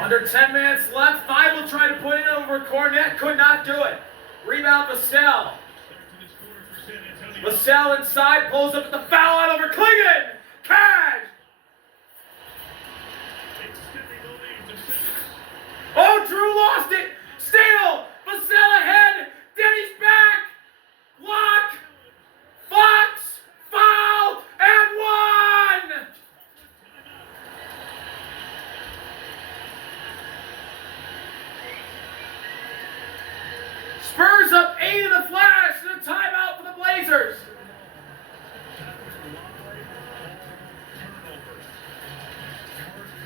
Under 10 minutes left. Five will try to put it over Cornette. Could not do it. Rebound Vassell. Vassell inside. Pulls up at the foul line over Klingon. Cash. Oh, Drew lost it. Steal. Vassell ahead. Denny's back. Block. Fox. Foul. And one. Spurs up 8 in the flash, and a timeout for the Blazers.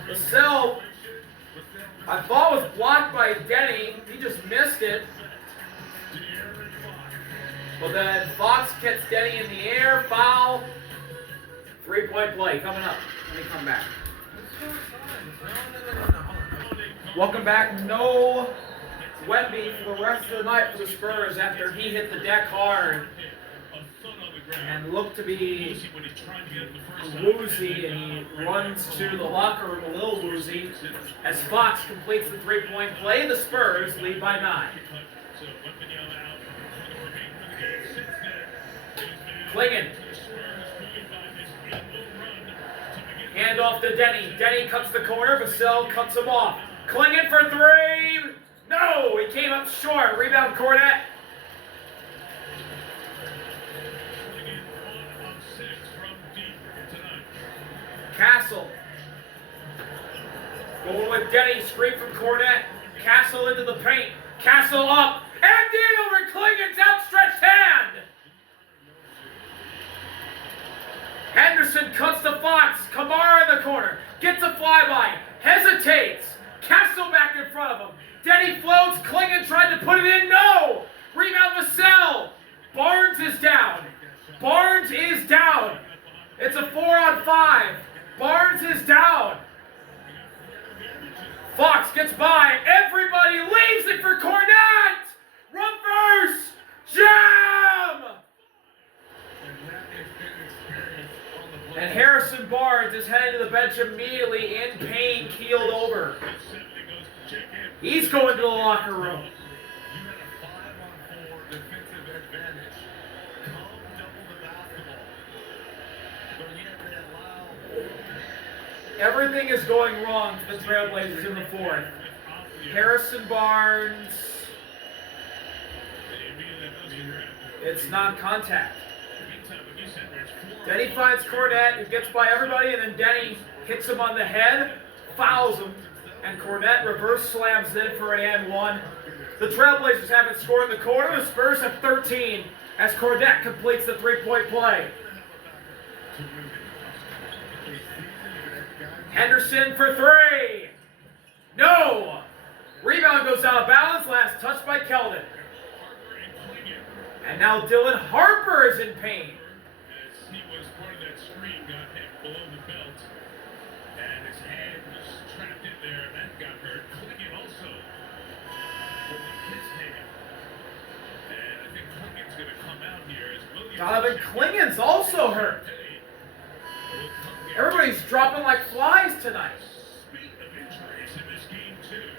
Vassell, I thought was blocked by Denny. He just missed it. But then Fox gets Denny in the air, foul. 3-point play coming up. Let me come back. Welcome back. No Wemby for the rest of the night for the Spurs after he hit the deck hard and looked to be woozy, and he runs to the locker room a little woozy as Fox completes the 3-point play. The Spurs lead by 9. Klingon. Hand off to Denny. Denny cuts the corner. Vassell cuts him off. Klingon for 3. No, he came up short. Rebound Cornette. Castle. Going with Denny. Screen from Cornette. Castle into the paint. Castle up. And in over Klingon's outstretched hand. Henderson cuts to Fox. Kamara in the corner. Gets a flyby. Hesitates. Castle back in front of him. Denny floats. Klingon tried to put it in. No! Rebound Vassell. Barnes is down. Barnes is down. It's a 4-on-5. Barnes is down. Fox gets by. Everybody leaves it for Cornette. Reverse jam! And Harrison Barnes is headed to the bench immediately in pain, keeled over. He's going to the locker room. Everything is going wrong for the Trailblazers in the fourth. Harrison Barnes. It's non-contact. Denny finds Cornette, who gets by everybody, and then Denny hits him on the head, fouls him, and Cornette reverse slams in for an and one. The Trailblazers haven't scored in the quarter. The Spurs have 13 as Cornette completes the 3-point play. Henderson for 3. No! Rebound goes out of bounds. Last touch by Keldon. And now Dylan Harper is in pain. He was part of that screen, got hit below the belt, and his hand was trapped in there, and that got hurt. Klingon also holding his hand, and I think Klingon's going to come out here as Williams. Donovan Klingon's also hurt. Everybody's dropping like flies tonight. Spate of injuries in this game too.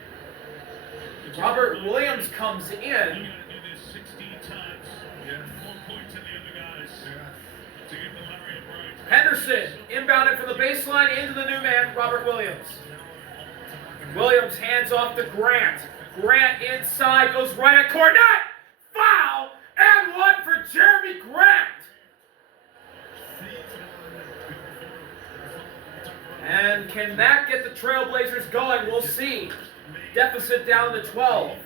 Robert Williams comes in. You got to do this 16 times. 4 points in the other guys. To get the Larry and Brian. Henderson inbounded from the baseline into the new man, Robert Williams. Williams hands off to Grant. Grant inside, goes right at Cornette. Foul and one for Jeremy Grant. And can that get the Trailblazers going? We'll see. Deficit down to 12.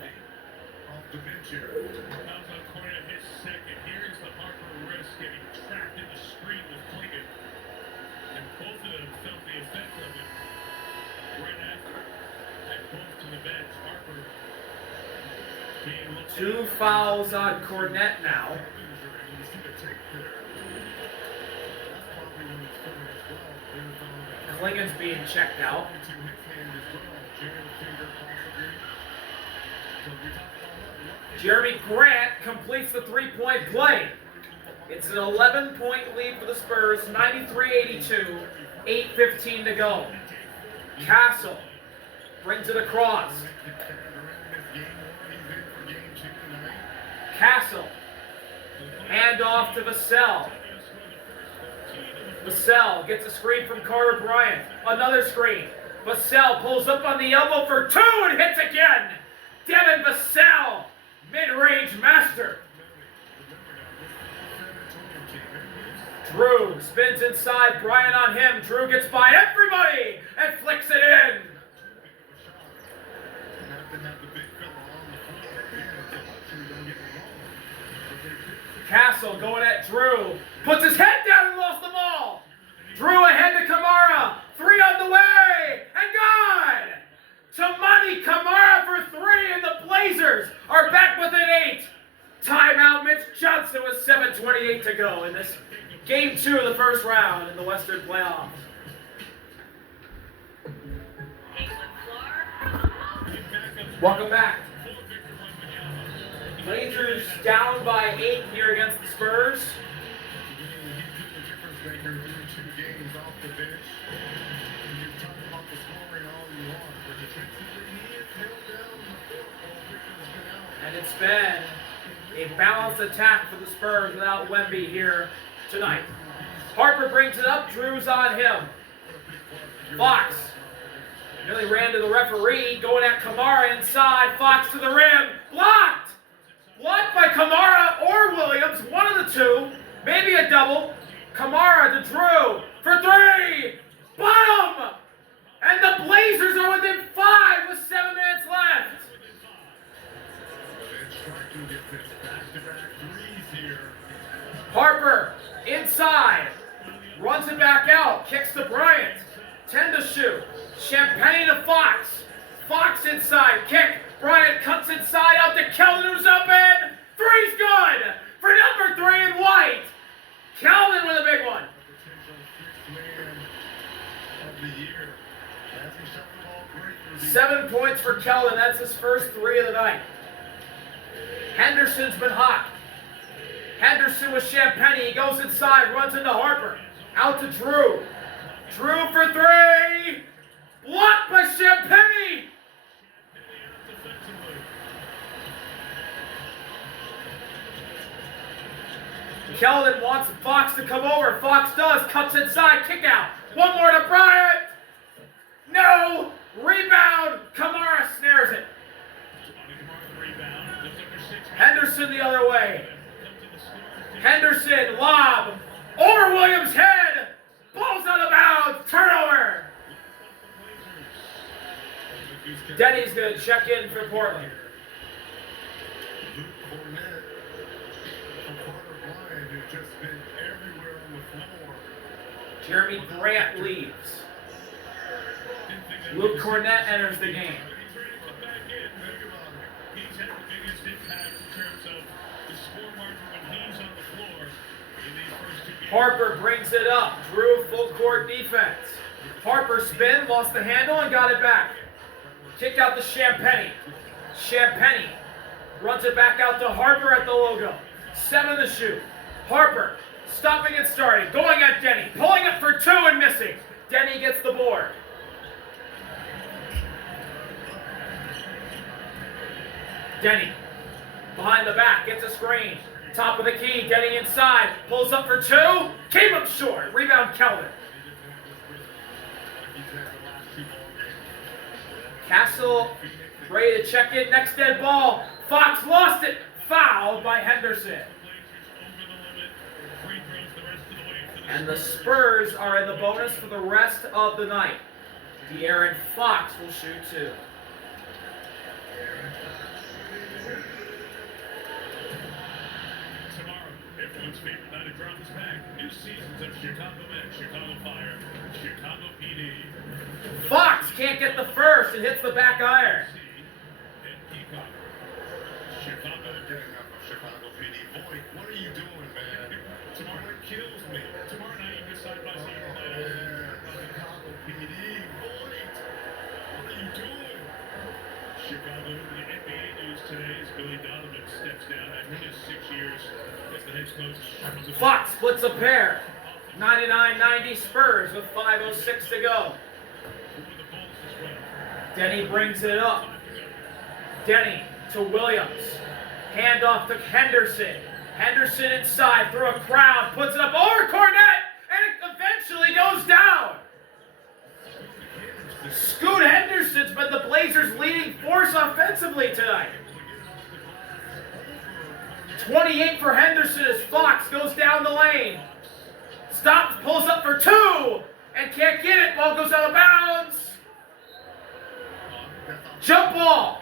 Two fouls on Cornette now. Klingon's being checked out. Jeremy Grant completes the 3-point play. It's an 11-point lead for the Spurs, 93-82, 8:15 to go. Castle Brings it across. Castle. Hand off to Vassell. Vassell gets a screen from Carter Bryant. Another screen. Vassell pulls up on the elbow for two and hits again. Devin Vassell, mid-range master. Drew spins inside, Bryant on him. Drew gets by everybody and flicks it in. Castle going at Drew. Puts his head down and lost the ball. Drew ahead to Kamara. Three on the way. And good! Tamani Kamara for three, and the Blazers are back within 8. Timeout, Mitch Johnson with 7:28 to go in this Game 2 of the first round in the Western Playoffs. Welcome back. Blazers down by 8 here against the Spurs. And it's been a balanced attack for the Spurs without Wemby here tonight. Harper brings it up. Drew's on him. Fox nearly ran to the referee. Going at Kamara inside. Fox to the rim. Blocked! Blocked by Kamara or Williams. One of the two. Maybe a double. Kamara to Drew for three. Bottom! And the Blazers are within 5 with 7 minutes left. Harper inside. Runs it back out. Kicks to Bryant. 10 to shoot. Champagne to Fox. Fox inside. Kick. Bryant cuts inside out to Keldon, who's open. Three's good for number 3 in white. Keldon with a big one. 7 points for Keldon. That's his first 3 of the night. Henderson's been hot. Henderson with Champagne. He goes inside, runs into Harper. Out to Drew. Drew for 3. Blocked by Champagne. Keldon wants Fox to come over. Fox does. Cuts inside. Kick out. One more to Bryant. No. Rebound. Kamara snares it. Henderson the other way. Henderson, lob. Over Williams' head. Ball's out of bounds. Turnover. Denny's going to check in for Portland. Jeremy Grant leaves. Luke Cornett enters the game. He's had the biggest impact in terms of the score marker when he's on the floor in these first 2 games. Harper brings it up. Drew full court defense. Harper spin, lost the handle, and got it back. Kick out to Champagne. Champagne runs it back out to Harper at the logo. 7 to shoot. Harper stopping and starting. Going at Denny. Pulling it for 2 and missing. Denny gets the board. Denny behind the back. Gets a screen. Top of the key. Denny inside. Pulls up for 2. Came up short. Rebound Keldon. Castle ready to check in. Next dead ball. Fox lost it. Fouled by Henderson. And the Spurs are in the bonus for the rest of the night. De'Aaron Fox will shoot 2. Tomorrow, everyone's favorite night of drop is back. New seasons of Chicago Med, Chicago Fire, Chicago PD. Fox can't get the first and hits the back iron. Chicago PD. Boy, what are you doing, man? Tomorrow night kills me. Tomorrow night you decide by seeing Chicago PD. Boy, what are you doing? Chicago, the NBA news today is Billy Donovan steps down after his 6 years as the head coach. Fox splits a pair. 99-90 Spurs with 5:06 to go. Denny brings it up. Denny to Williams. Hand off to Henderson. Henderson inside through a crowd. Puts it up over Cornette. And it eventually goes down. Scoot Henderson's been the Blazers' leading force offensively tonight. 28 for Henderson as Fox goes down the lane. Stops, pulls up for two, and can't get it. Ball goes out of bounds. Jump ball.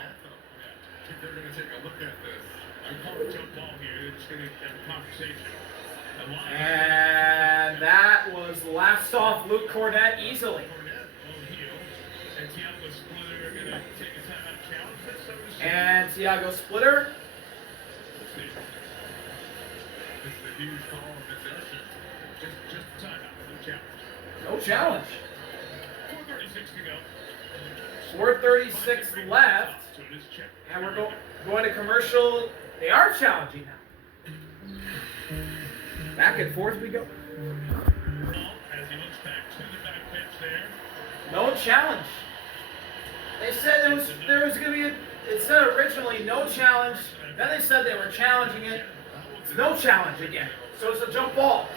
They're going to take a look at this. I call it jump ball here. They're just going to have a conversation. And that was last off Luke Cornette easily. And Thiago Splitter. This is a huge call in possession. Just a timeout. No challenge. 4:36 to go. 4:36 left. And we're going to commercial. They are challenging now. Back and forth we go. As he looks back to the back bench there. No challenge. They said there was going to be it said originally no challenge. Then they said they were challenging it. It's no challenge again. So it's a jump ball.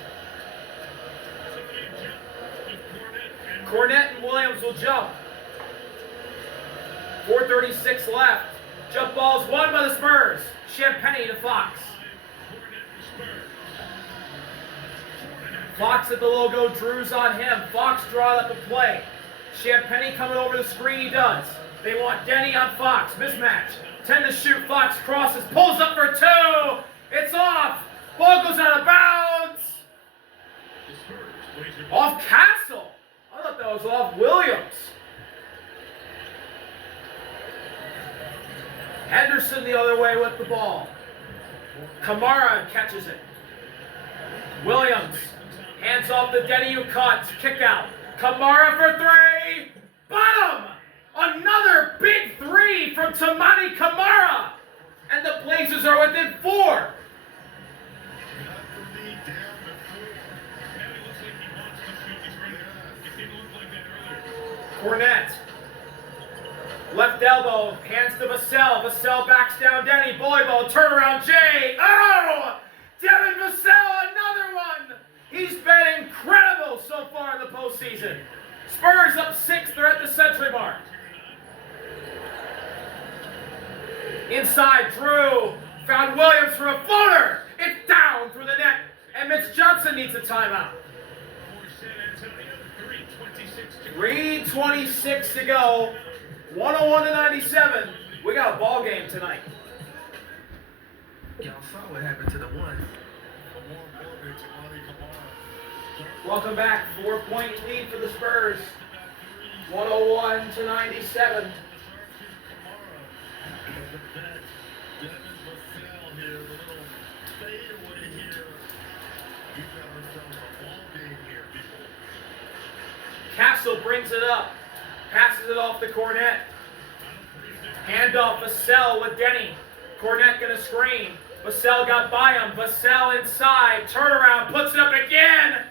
Cornette and Williams will jump. 4:36 left. Jump ball's won by the Spurs. Champagny to Fox. Fox at the logo, Drew's on him. Fox drawing up the play. Champagny coming over the screen, he does. They want Denny on Fox. Mismatch. 10 to shoot. Fox crosses. Pulls up for two. It's off. Ball goes out of bounds. Off Castle. I thought that was off Williams. Henderson the other way with the ball. Kamara catches it. Williams hands off to Denny who cuts. Kick out. Kamara for three. Bottom. Another big three from Tamani Kamara. And the Blazers are within four. Cornette. Left elbow, hands to Vassell. Vassell backs down Denny. Bully ball, turnaround Jay. Oh! Devin Vassell, another one! He's been incredible so far in the postseason. Spurs up 6, they're at the century mark. Inside, Drew found Williams for a floater. It's down through the net, and Mitch Johnson needs a timeout. 3:26 to go. 101 to 97. We got a ball game tonight. Y'all saw what happened to the one. Welcome back. 4-point lead for the Spurs. 101 to 97. Castle brings it up. Passes it off to Cornette. Handoff, Vassell with Denny. Cornette gonna screen. Vassell got by him. Vassell inside. Turnaround, puts it up again.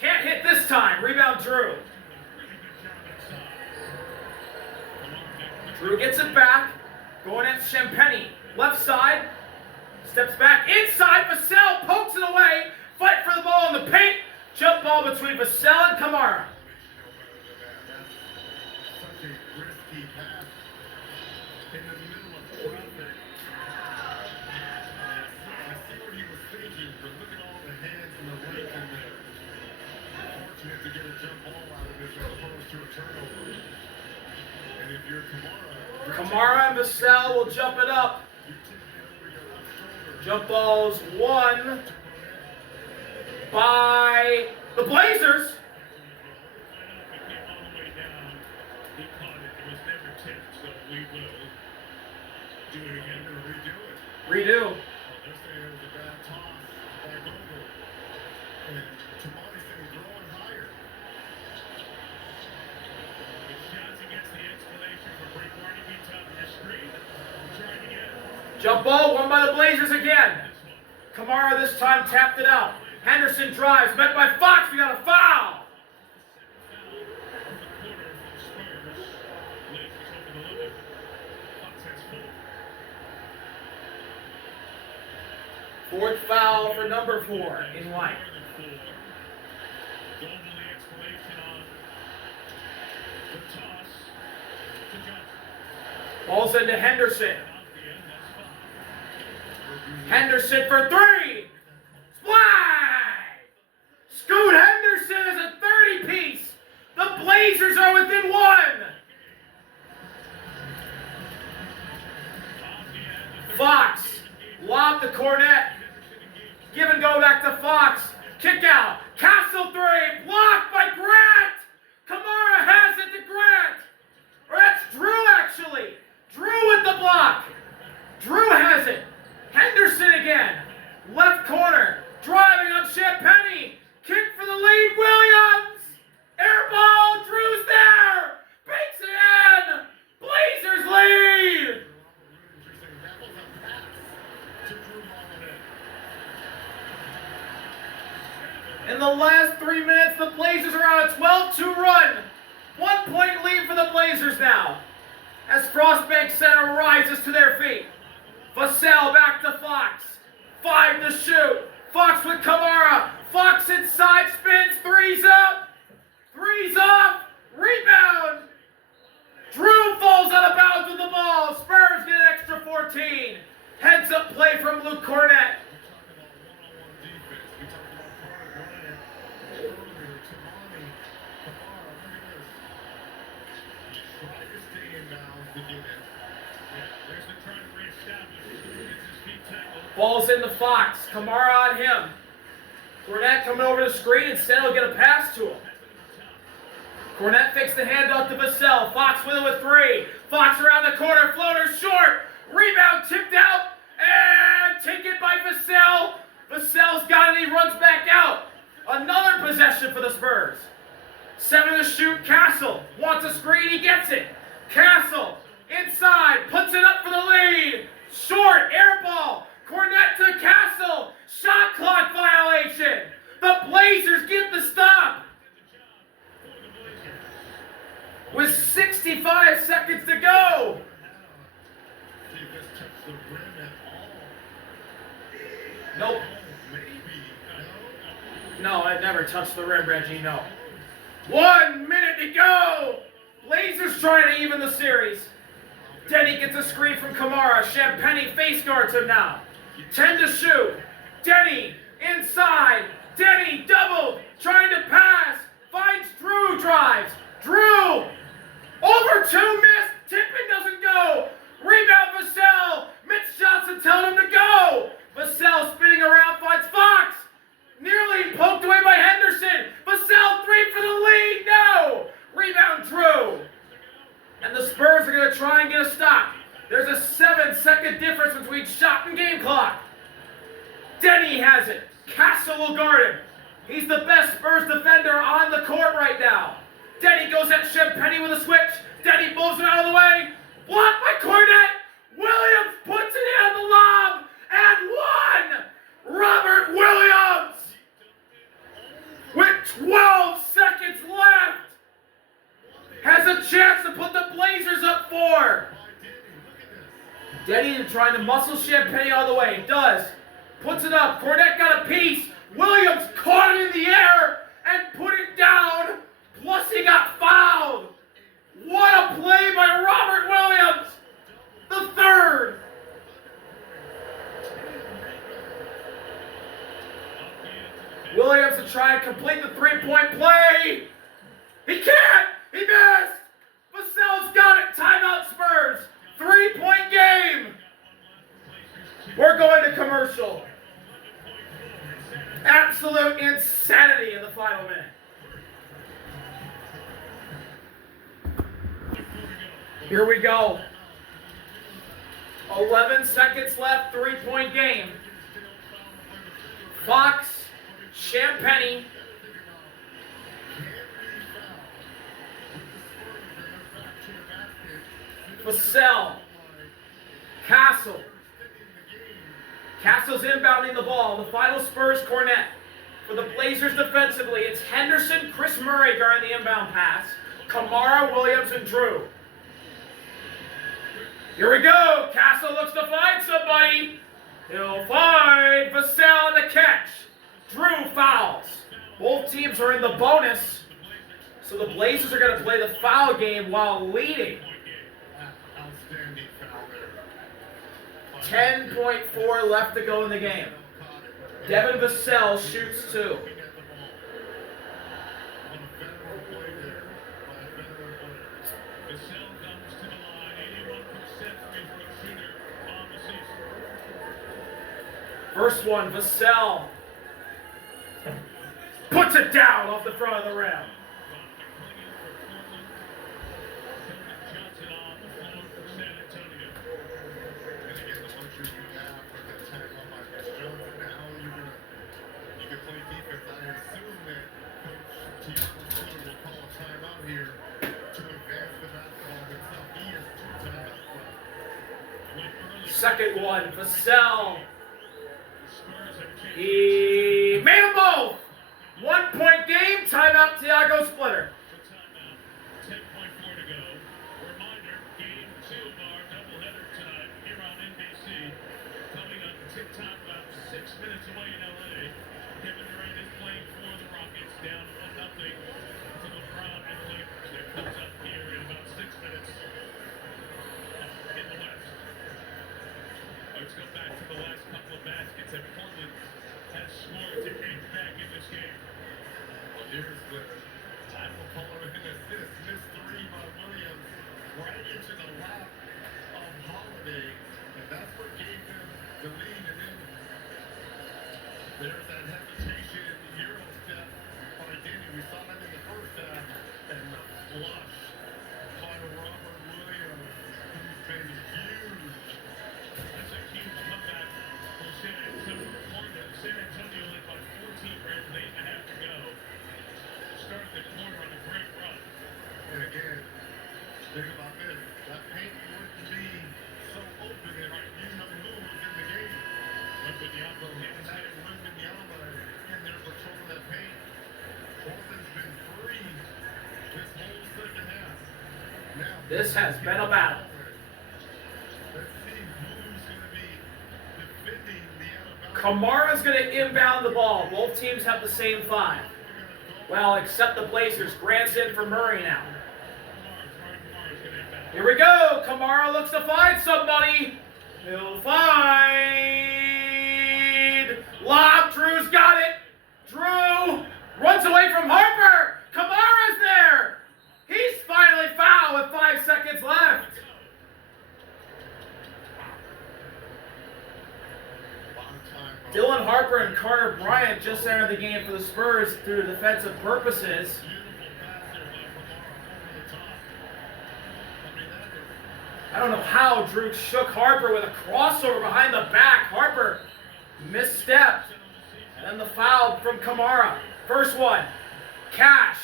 Can't hit this time. Rebound, Drew. Drew gets it back. Going at Champagny. Left side. Steps back. Inside, Vassell pokes it away. Fight for the ball in the paint. Jump ball between Vassell and Kamara. Kamara and Vassell will jump it up. Jump ball's won by the Blazers. Redo. Jump ball, won by the Blazers again. Kamara this time tapped it out. Henderson drives, met by Fox, we got a foul. Fourth foul for number 4 in white. Ball's into Henderson. Henderson for 3. Splash! Scoot Henderson is a 30-piece. The Blazers are within 1. Fox, lob to Cornette. Give and go back to Fox. Kick out. Castle 3. Blocked by Grant. Kamara has it to Grant. Or that's Drew, actually. Drew with the block. Drew has it. Henderson again. Left corner. Driving on Champagny. Kick for the lead. Williams. Air ball. Drew's there. Banks it in. Blazers lead. In the last 3 minutes, the Blazers are on a 12-2 run. 1 point lead for the Blazers now. As Frostbank Center rises to their feet. Vassell back to Fox. 5 to shoot. Fox with Kamara. Fox inside, spins, 3's up. 3's off. Rebound. Drew falls out of bounds with the ball. Spurs get an extra 14. Heads up play from Luke Cornette. Ball's in the Fox. Kamara on him. Cornette coming over the screen. Instead, he'll get a pass to him. Cornette fakes the handoff to Vassell. Fox with it with 3. Fox around the corner. Floater short. Rebound tipped out. And taken by Vassell. Vassell's got it. He runs back out. Another possession for the Spurs. 7 to shoot. Castle wants a screen. He gets it. Castle inside. Puts it up for the lead. Short. Air ball. Cornette to Castle. Shot clock violation. The Blazers get the stop. With 65 seconds to go. Nope. No, it never touched the rim, Reggie, no. 1 minute to go. Blazers trying to even the series. Denny gets a screen from Kamara. Champagny face guards him now. 10 to shoot. Denny inside. Denny doubled. Trying to pass. Finds Drew. Drives. Drew. Over 2. Missed. Tipping doesn't go. Rebound Vassell. Mitch Johnson telling him to go. Vassell spinning around. Finds Fox. Nearly poked away by Henderson. Vassell 3 for the lead. No. Rebound Drew. And the Spurs are going to try and get a stop. There's a 7-second difference between shot and game clock. Denny has it. Castle will guard him. He's the best Spurs defender on the court right now. Denny goes at Champagny with a switch. Denny moves it out of the way. Blocked by Cornette. Williams puts it in the lob. And 1. Robert Williams. With 12 seconds left. Has a chance to put the Blazers up 4. Denny trying to muscle Champagny all the way. Does. Puts it up. Cornette got a piece. Williams caught it in the air and put it down. Plus he got fouled. What a play by Robert Williams. The 3rd. Williams to try and complete the 3-point play. He can't. He missed. Vassell's got it. Timeout Spurs. 3-point game. We're going to commercial. Absolute insanity in the final minute. Here we go. 11 seconds left. 3-point game. Fox, Champagny, Vassell, Castle. Castle's inbounding the ball. The final Spurs Cornette. For the Blazers defensively, it's Henderson, Chris Murray guarding the inbound pass. Kamara, Williams, and Drew. Here we go. Castle looks to find somebody. He'll find Vassell on the catch. Drew fouls. Both teams are in the bonus. So the Blazers are going to play the foul game while leading. Outstanding foul there. 10.4 left to go in the game. Devin Vassell shoots 2. First one, Vassell puts it down off the front of the rim. Second one, Vassell. He made them both. 1 point game, timeout, Tiago Splitter. 10.4 to go. Reminder, game 2 of our doubleheader tonight here on NBC. Coming up, tick tock about 6 minutes away in LA. Kevin Durant is playing for the Rockets, down 1-0 to LeBron and the Lakers. That comes up here in about 6 minutes in the West. Let's go back to the last couple of baskets that Portland has scored to get back in this game. Well, here's the title caller in assist. Missed 3 by Williams right into the lap of Holiday. And that's what gave them the lead. And then there's that hesitation, Euro step by Denny. We saw that in the first half. And the flush by Robert Williams, who's been huge. That's a huge comeback for San Antonio. San Antonio led by 14 with 8.5 to go. Started the quarter on a great run. And again, think about this. That paint wouldn't be so open if you know who was in the game. Wembanyama hit his head. Wembanyama in there patrolling that paint. Portland's been free this whole second half. Now, This has been a battle. let's see who's going to be defending the out-of-bounds. Kamara's going to inbound the ball. Both teams have the same 5. Well, except the Blazers. Grant's in for Murray now. Here we go. Kamara looks to find somebody. He'll find lob. Drew's got it. Drew runs away from Harper. Kamara's there. He's finally fouled with 5 seconds left. Dylan Harper and Carter Bryant just entered the game for the Spurs through defensive purposes. I don't know how Drew shook Harper with a crossover behind the back. Harper misstepped. And then the foul from Kamara. First one, Cash.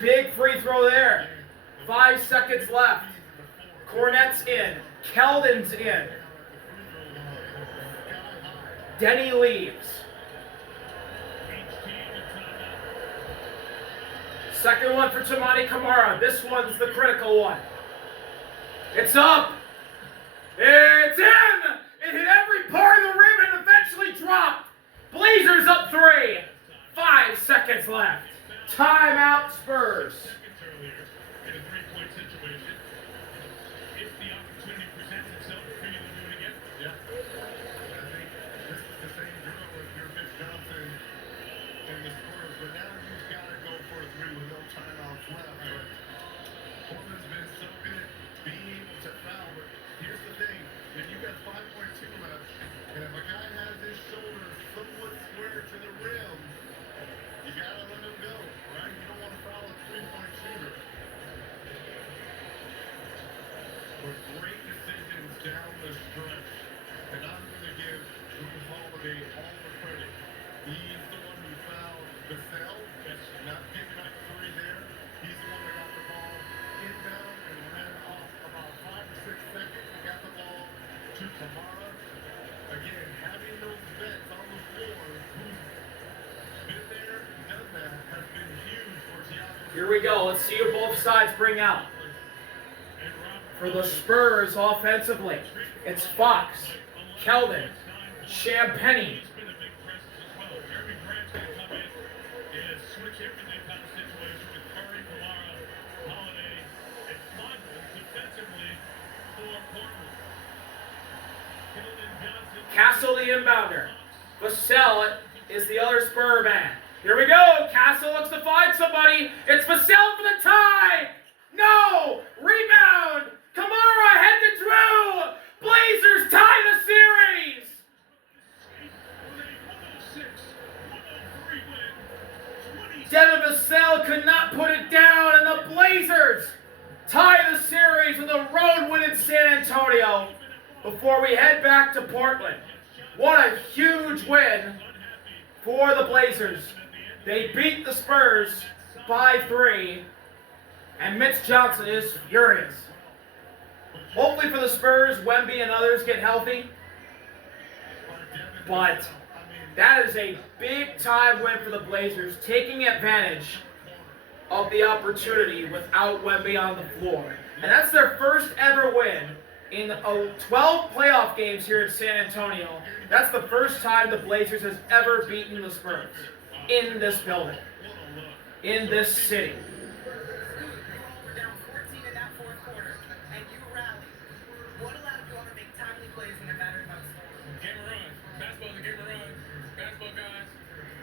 Big free throw there. 5 seconds left. Cornette's in. Keldon's in. Denny leaves. Second one for Toumani Camara. This one's the critical one. It's up. It's in. It hit every part of the rim and eventually dropped. Blazers up 3. 5 seconds left. Timeout Spurs. Seconds earlier in a 3-point situation. If the opportunity presents itself for you to do it again. Yeah. I think this is the same drill if you're Mitch Johnson and the Spurs, but now you've got to go for a 3 with no timeouts left. But Portland's been so good being able to foul. But here's the thing, if you got 5.2 left, and if a guy has his shoulder somewhat square to the rim, you got to let him go, right? You don't want to foul a 3-point shooter. But great decisions down the stretch. And I'm going to give Drew Holiday all the credit. He's the one who fouled Vassell. That's not giving up 3 there. He's the one that got the ball inbound and ran off about 5 or 6 seconds. He got the ball to Kamara. Again, having those vets on the floor who's been there, done that, has been huge for Tiago. Here we go. Let's see who both sides bring out. And Robert For the Spurs offensively, it's Fox, Keldon, Champagnie, Castle the inbounder. Vassell is the other Spur man. Here we go. Castle looks to find somebody. It's Vassell for the tie. No! Rebound! Kamara head to Drew! Blazers tie the series! Devin Vassell could not put it down, and the Blazers tie the series with a road win in San Antonio before we head back to Portland. What a huge win for the Blazers. They beat the Spurs by 3, and Mitch Johnson is furious. Hopefully for the Spurs, Wemby and others get healthy, but that is a big-time win for the Blazers, taking advantage of the opportunity without Wemby on the floor. And that's their first ever win in 12 playoff games here in San Antonio. That's the first time the Blazers has ever beaten the Spurs in this building, in this city.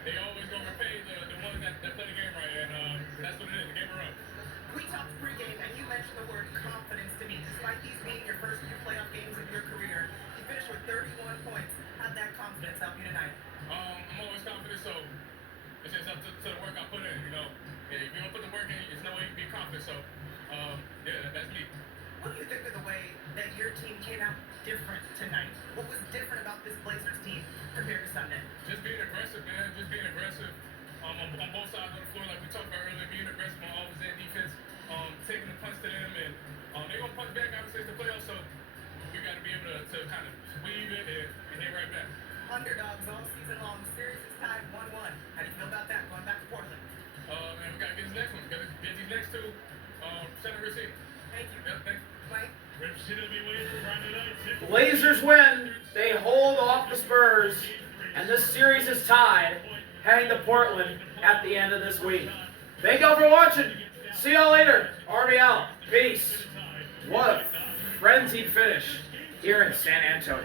They always gonna repay the ones that play the game right, and that's what it is, the game of run. We talked pregame, and you mentioned the word confidence to me. Despite these being your first few playoff games of your career, you finished with 31 points. How'd that confidence help you tonight? I'm always confident, so it's just up to the work I put in, you know. If you don't put the work in, there's no way you can be confident, so yeah, that's me. What do you think of the way that your team came out different tonight? What was different about this Blazers team compared to Sunday? Just being aggressive, man. Just being aggressive on both sides of the floor, like we talked about earlier. Being aggressive on offense and defense, taking the punch to them, and they're gonna punch back. Obviously, it's the playoffs, so we got to be able to kind of weave it and hit right back. Underdogs all season long. Series is tied 1-1. How do you feel about that? Going back to Portland. And we gotta get this next one. Gotta get these next two. Center receiver. Thank you. Yep, thank you. Mike. Blazers win. They hold off the Spurs, and this series is tied, heading to Portland at the end of this week. Thank y'all for watching. See y'all later. Army out. Peace. What a frenzied finish here in San Antonio.